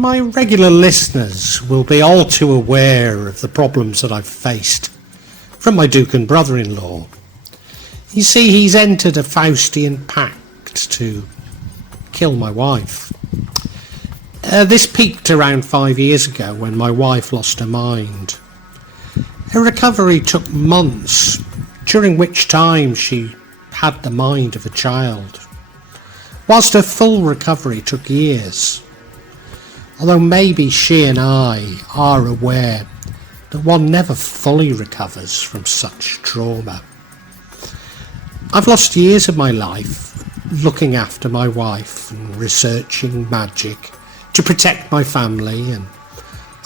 My regular listeners will be all too aware of the problems that I've faced from my Duke brother-in-law. You see, he's entered a Faustian pact to kill my wife. This peaked around 5 years ago when my wife lost her mind. Her recovery took months, during which time she had the mind of a child, whilst her full recovery took years. Although maybe she and I are aware that one never fully recovers from such trauma. I've lost years of my life looking after my wife and researching magic to protect my family and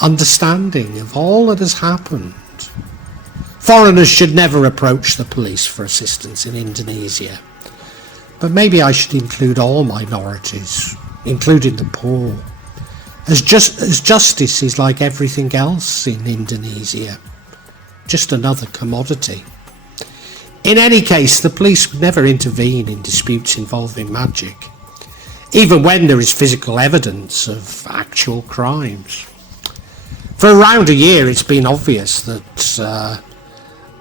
understanding of all that has happened. Foreigners should never approach the police for assistance in Indonesia, but maybe I should include all minorities, including the poor. As justice is like everything else in Indonesia, just another commodity. In any case, the police would never intervene in disputes involving magic, even when there is physical evidence of actual crimes. For around a year it's been obvious that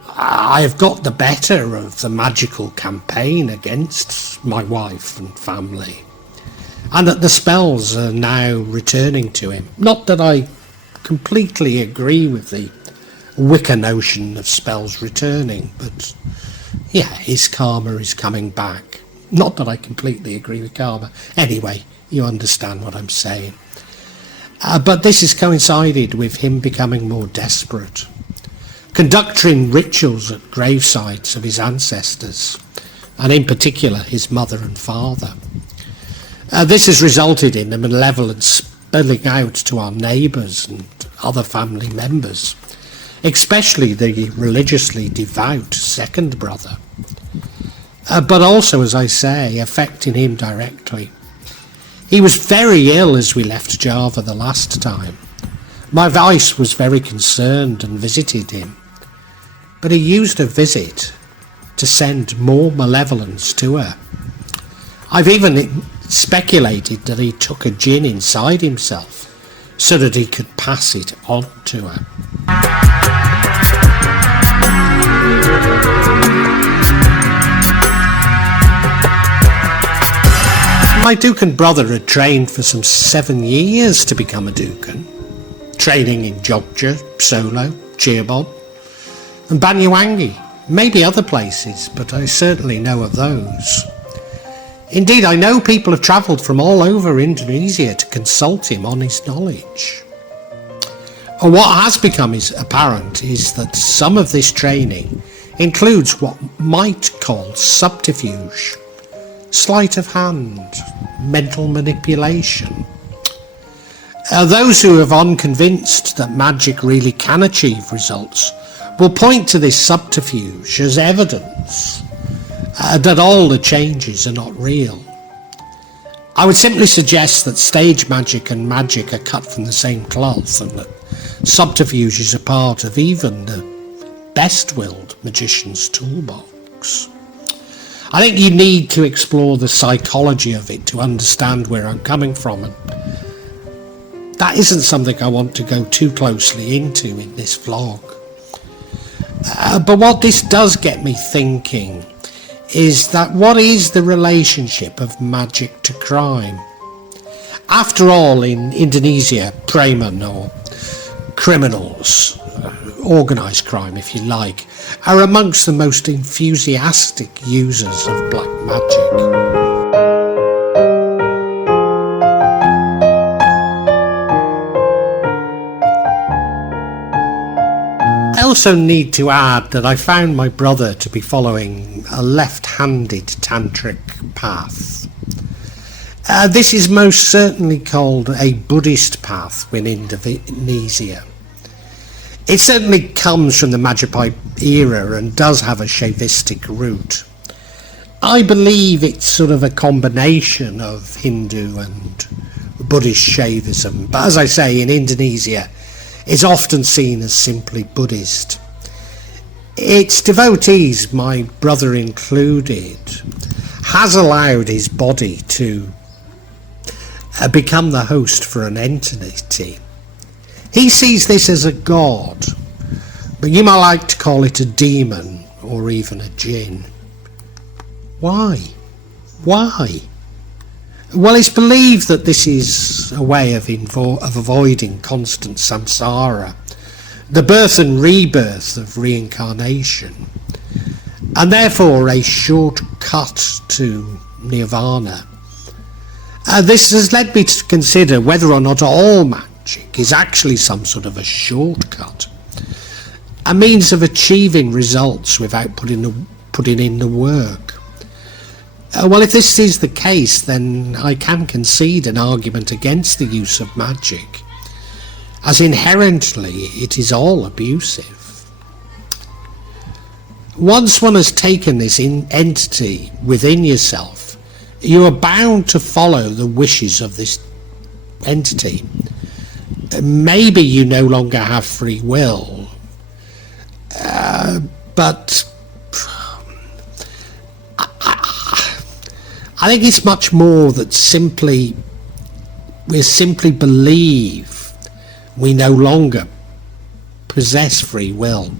I have got the better of the magical campaign against my wife and family, and that the spells are now returning to him. Not that I completely agree with the Wicca notion of spells returning, but yeah, his karma is coming back. Not that I completely agree with karma. Anyway, you understand what I'm saying. But this has coincided with him becoming more desperate, conducting rituals at gravesides of his ancestors, and in particular his mother and father. This has resulted in the malevolence spilling out to our neighbours and other family members, especially the religiously devout second brother, but also, as I say, affecting him directly. He was very ill as we left Java the last time. My vice was very concerned and visited him, but he used a visit to send more malevolence to her. I've even speculated that he took a jinn inside himself so that he could pass it on to her. My Dukan brother had trained for some 7 years to become a Dukan, training in Jogja, Solo, Cirebon and Banyuwangi, maybe other places, but I certainly know of those. Indeed, I know people have travelled from all over Indonesia to consult him on his knowledge. And what has become apparent is that some of this training includes what might call subterfuge, sleight of hand, mental manipulation. Those who are unconvinced that magic really can achieve results will point to this subterfuge as evidence that all the changes are not real. I would simply suggest that stage magic and magic are cut from the same cloth, and that subterfuge is a part of even the best-willed magician's toolbox. I think you need to explore the psychology of it to understand where I'm coming from, and that isn't something I want to go too closely into in this vlog. But what this does get me thinking is that what is the relationship of magic to crime? After all, in Indonesia, preman or criminals, organised crime if you like, are amongst the most enthusiastic users of black magic. I also need to add that I found my brother to be following a left-handed Tantric path. This is most certainly called a Buddhist path in Indonesia. It certainly comes from the Majapahit era and does have a Shaivistic root. I believe it's sort of a combination of Hindu and Buddhist Shaivism, but as I say, in Indonesia, it's often seen as simply Buddhist. Its devotees, my brother included, has allowed his body to become the host for an entity. He sees this as a god, but you might like to call it a demon or even a jinn. Why? Why? Well, it's believed that this is a way of avoiding constant samsara, the birth and rebirth of reincarnation, and therefore a shortcut to nirvana. This has led me to consider whether or not all magic is actually some sort of a shortcut, a means of achieving results without putting in the work. Well, if this is the case, then I can concede an argument against the use of magic, as inherently it is all abusive. Once one has taken this entity within yourself, you are bound to follow the wishes of this entity. Maybe you no longer have free will, but I think it's much more that we simply believe we no longer possess free will.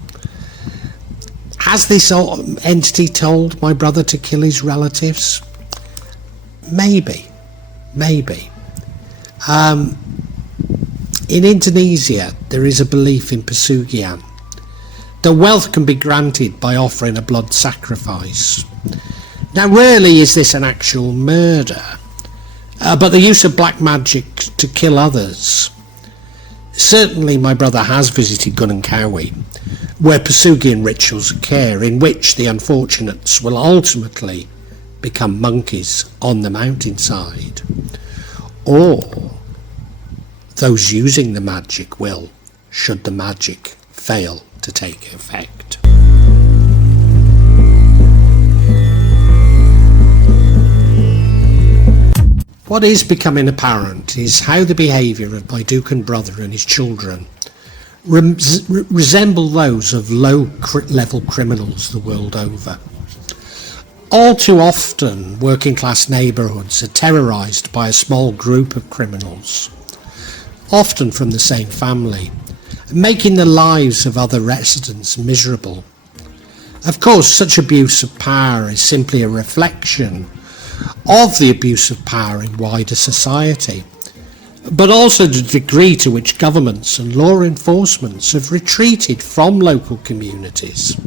Has this entity told my brother to kill his relatives? Maybe. In Indonesia, there is a belief in pesugihan. The wealth can be granted by offering a blood sacrifice. Now, rarely is this an actual murder, but the use of black magic to kill others. Certainly my brother has visited Gunung where pesugihan rituals occur, in which the unfortunates will ultimately become monkeys on the mountainside, or those using the magic will, should the magic fail to take effect. What is becoming apparent is how the behaviour of my Dukan brother and his children resemble those of low-level criminals the world over. All too often, working-class neighbourhoods are terrorised by a small group of criminals, often from the same family, making the lives of other residents miserable. Of course, such abuse of power is simply a reflection of the abuse of power in wider society, but also the degree to which governments and law enforcements have retreated from local communities.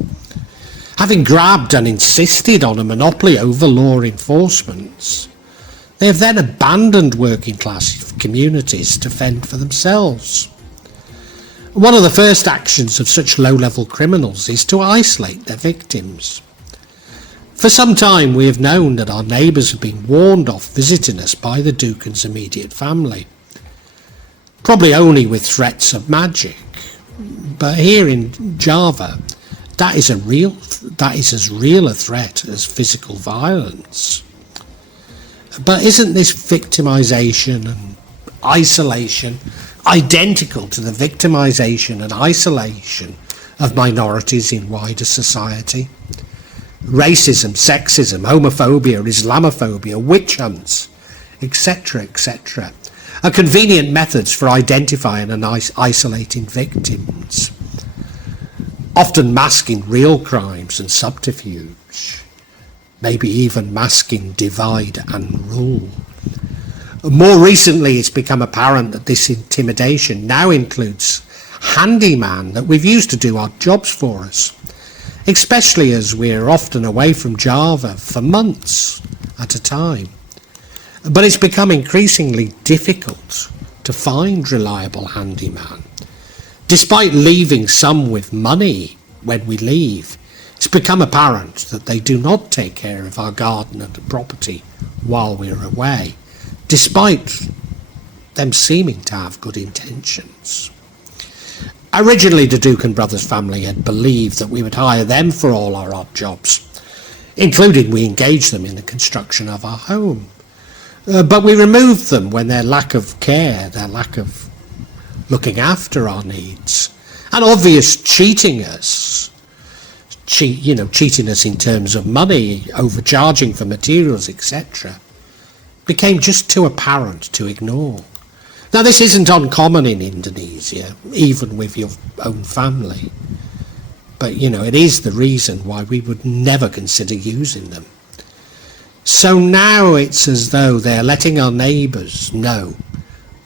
Having grabbed and insisted on a monopoly over law enforcement, they have then abandoned working class communities to fend for themselves. One of the first actions of such low-level criminals is to isolate their victims. For some time we have known that our neighbours have been warned off visiting us by the Dukan's immediate family, probably only with threats of magic, but here in Java that is as real a threat as physical violence. But isn't this victimisation and isolation identical to the victimisation and isolation of minorities in wider society? Racism, sexism, homophobia, Islamophobia, witch hunts, etc., etc., are convenient methods for identifying and isolating victims, often masking real crimes and subterfuge, maybe even masking divide and rule. More recently, it's become apparent that this intimidation now includes handyman that we've used to do our jobs for us, especially as we're often away from Java for months at a time. But it's become increasingly difficult to find reliable handyman. Despite leaving some with money when we leave, it's become apparent that they do not take care of our garden and property while we're away, despite them seeming to have good intentions. Originally, the Dukan brothers' family had believed that we would hire them for all our odd jobs, including we engaged them in the construction of our home. But we removed them when their lack of care, their lack of looking after our needs, and obvious cheating us, cheating us in terms of money, overcharging for materials, etc., became just too apparent to ignore. Now, this isn't uncommon in Indonesia, even with your own family. But, it is the reason why we would never consider using them. So now it's as though they're letting our neighbours know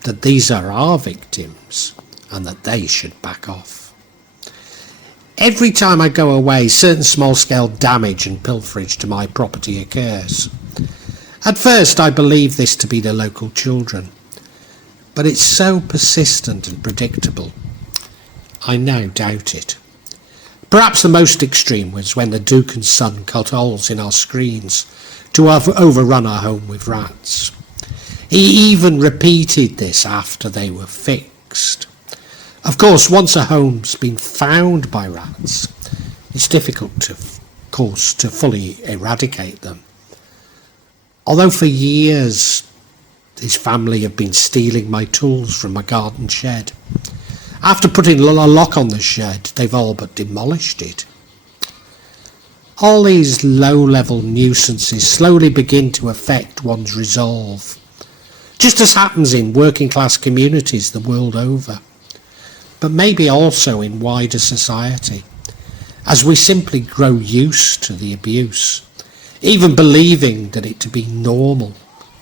that these are our victims and that they should back off. Every time I go away, certain small-scale damage and pilferage to my property occurs. At first, I believed this to be the local children, but it's so persistent and predictable, I now doubt it. Perhaps the most extreme was when the Duke and Son cut holes in our screens to overrun our home with rats. He even repeated this after they were fixed. Of course, once a home's been found by rats, it's difficult to fully eradicate them. Although for years his family have been stealing my tools from my garden shed. After putting a lock on the shed, they've all but demolished it. All these low-level nuisances slowly begin to affect one's resolve, just as happens in working-class communities the world over, but maybe also in wider society, as we simply grow used to the abuse, even believing that it to be normal,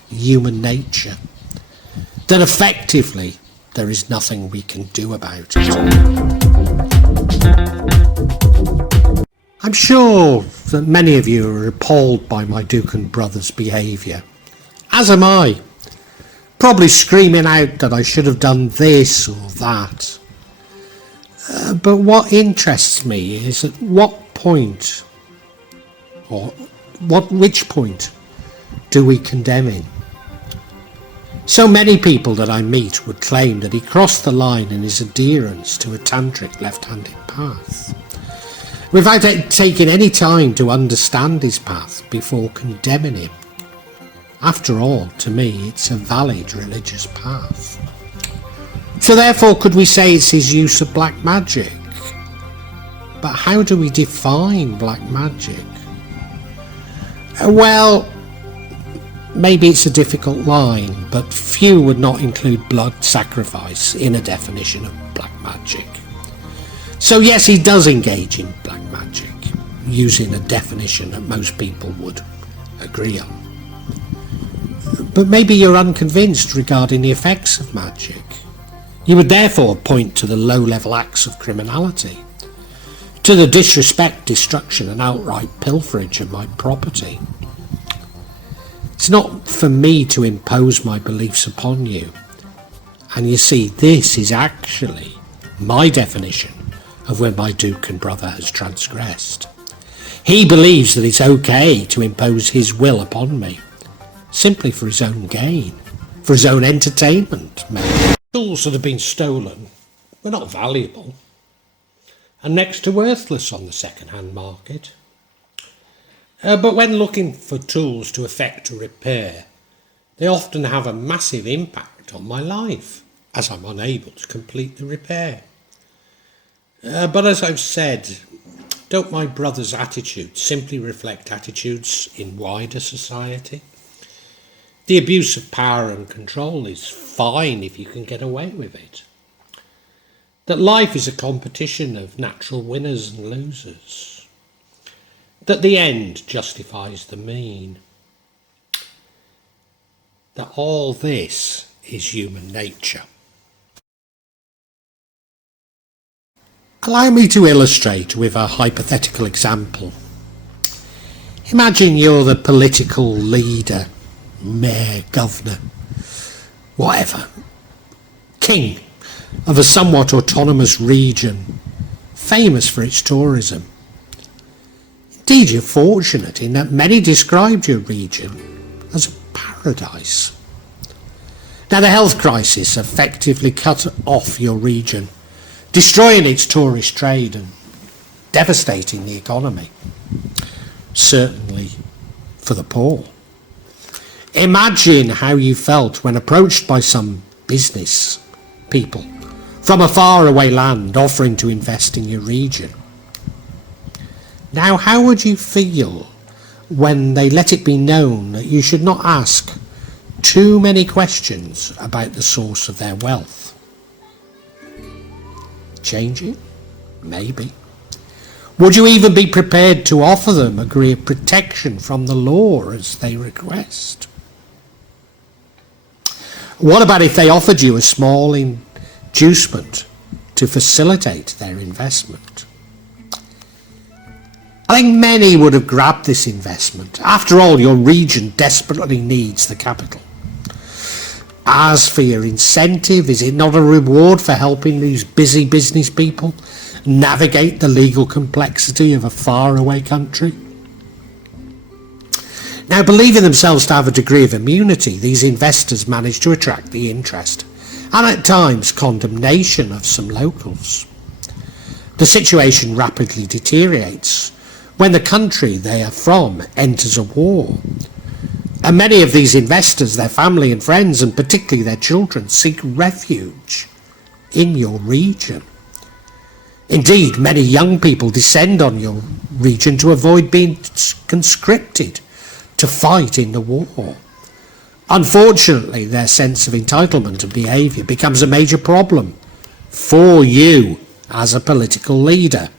human nature, that effectively there is nothing we can do about it. I'm sure that many of you are appalled by my Duke and brother's behaviour, as am I, probably screaming out that I should have done this or that. But what interests me is at what point, or which point, do we condemn him? So many people that I meet would claim that he crossed the line in his adherence to a tantric left-handed path, without taking any time to understand his path before condemning him. After all, to me, it's a valid religious path. So therefore, could we say it's his use of black magic? But how do we define black magic? Well, maybe it's a difficult line, but few would not include blood sacrifice in a definition of black magic. So yes, he does engage in black magic, using a definition that most people would agree on. But maybe you're unconvinced regarding the effects of magic. You would therefore point to the low-level acts of criminality, to the disrespect, destruction and outright pilferage of my property. It's not for me to impose my beliefs upon you. And you see, this is actually my definition of where my Duke and brother has transgressed. He believes that it's okay to impose his will upon me, simply for his own gain, for his own entertainment. Tools that have been stolen were not valuable and next to worthless on the second-hand market. But when looking for tools to effect a repair, they often have a massive impact on my life, as I'm unable to complete the repair. But as I've said, don't my brother's attitudes simply reflect attitudes in wider society? The abuse of power and control is fine if you can get away with it. That life is a competition of natural winners and losers. That the end justifies the mean. That all this is human nature. Allow me to illustrate with a hypothetical example. Imagine you're the political leader, mayor, governor, whatever, king of a somewhat autonomous region, famous for its tourism. Indeed, you're fortunate in that many described your region as a paradise. Now, the health crisis effectively cut off your region, destroying its tourist trade and devastating the economy, certainly for the poor. Imagine how you felt when approached by some business people from a faraway land offering to invest in your region. Now, how would you feel when they let it be known that you should not ask too many questions about the source of their wealth? Change it? Maybe. Would you even be prepared to offer them a degree of protection from the law as they request? What about if they offered you a small inducement to facilitate their investment? I think many would have grabbed this investment. After all, your region desperately needs the capital. As for your incentive, is it not a reward for helping these busy business people navigate the legal complexity of a faraway country? Now, believing themselves to have a degree of immunity, these investors manage to attract the interest and at times condemnation of some locals. The situation rapidly deteriorates when the country they are from enters a war. And many of these investors, their family and friends, and particularly their children, seek refuge in your region. Indeed, many young people descend on your region to avoid being conscripted to fight in the war. Unfortunately, their sense of entitlement and behaviour becomes a major problem for you as a political leader.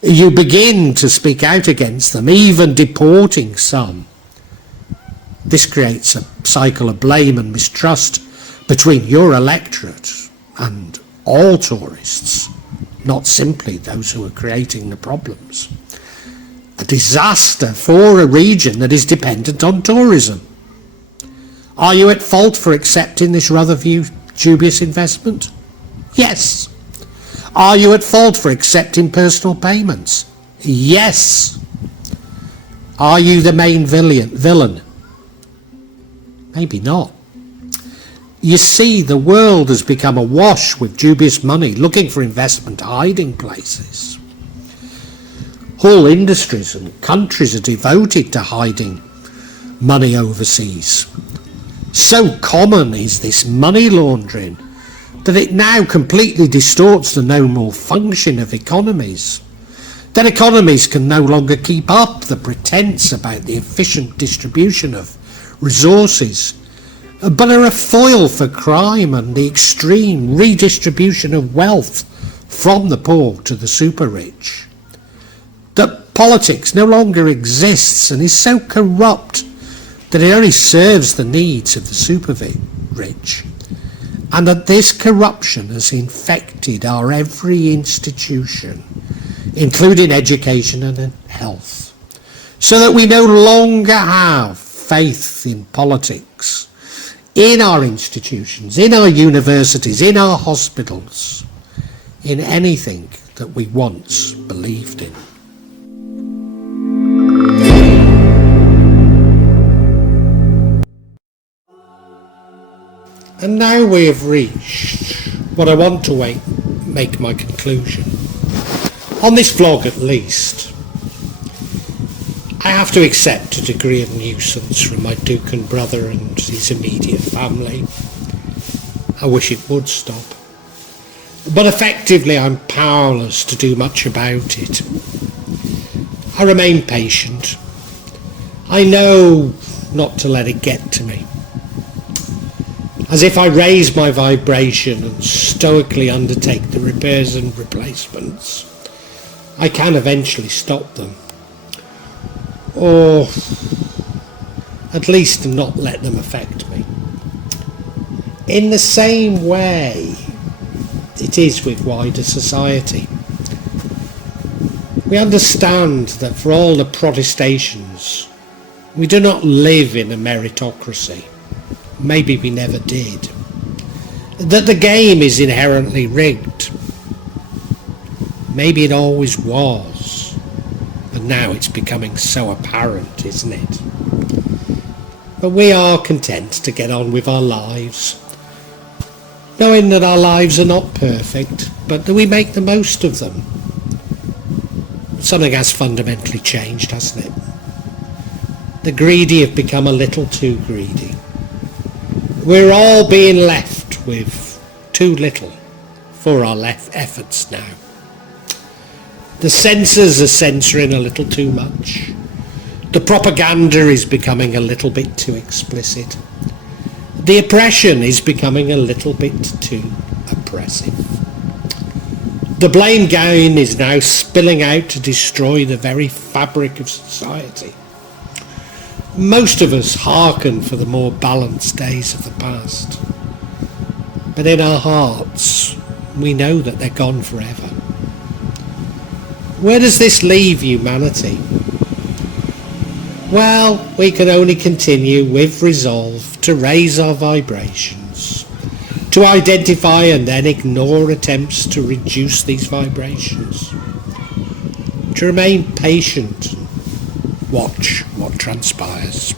You begin to speak out against them, even deporting some. This creates a cycle of blame and mistrust between your electorate and all tourists, not simply those who are creating the problems. A disaster for a region that is dependent on tourism. Are you at fault for accepting this rather dubious investment? Yes. Are you at fault for accepting personal payments? Yes. Are you the main villain? Maybe not. You see, the world has become awash with dubious money looking for investment hiding places. Whole industries and countries are devoted to hiding money overseas. So common is this money laundering that it now completely distorts the normal function of economies. That economies can no longer keep up the pretense about the efficient distribution of resources, but are a foil for crime and the extreme redistribution of wealth from the poor to the super rich. That politics no longer exists and is so corrupt that it only serves the needs of the super rich, and that this corruption has infected our every institution, including education and health, so that we no longer have faith in politics, in our institutions, in our universities, in our hospitals, in anything that we once believed in. And now we have reached what I want to make my conclusion. On this vlog at least, I have to accept a degree of nuisance from my Dukan brother and his immediate family. I wish it would stop. But effectively I'm powerless to do much about it. I remain patient. I know not to let it get to me. As if I raise my vibration and stoically undertake the repairs and replacements, I can eventually stop them. Or at least not let them affect me. In the same way it is with wider society. We understand that for all the protestations, we do not live in a meritocracy. Maybe we never did. That the game is inherently rigged. Maybe it always was. But now it's becoming so apparent, isn't it? But we are content to get on with our lives, knowing that our lives are not perfect, but that we make the most of them. Something has fundamentally changed, hasn't it? The greedy have become a little too greedy. We're all being left with too little for our efforts now. The censors are censoring a little too much. The propaganda is becoming a little bit too explicit. The oppression is becoming a little bit too oppressive. The blame game is now spilling out to destroy the very fabric of society. Most of us hearken for the more balanced days of the past. But in our hearts, we know that they're gone forever. Where does this leave humanity? Well, we can only continue with resolve to raise our vibrations, to identify and then ignore attempts to reduce these vibrations, to remain patient and watch what transpires.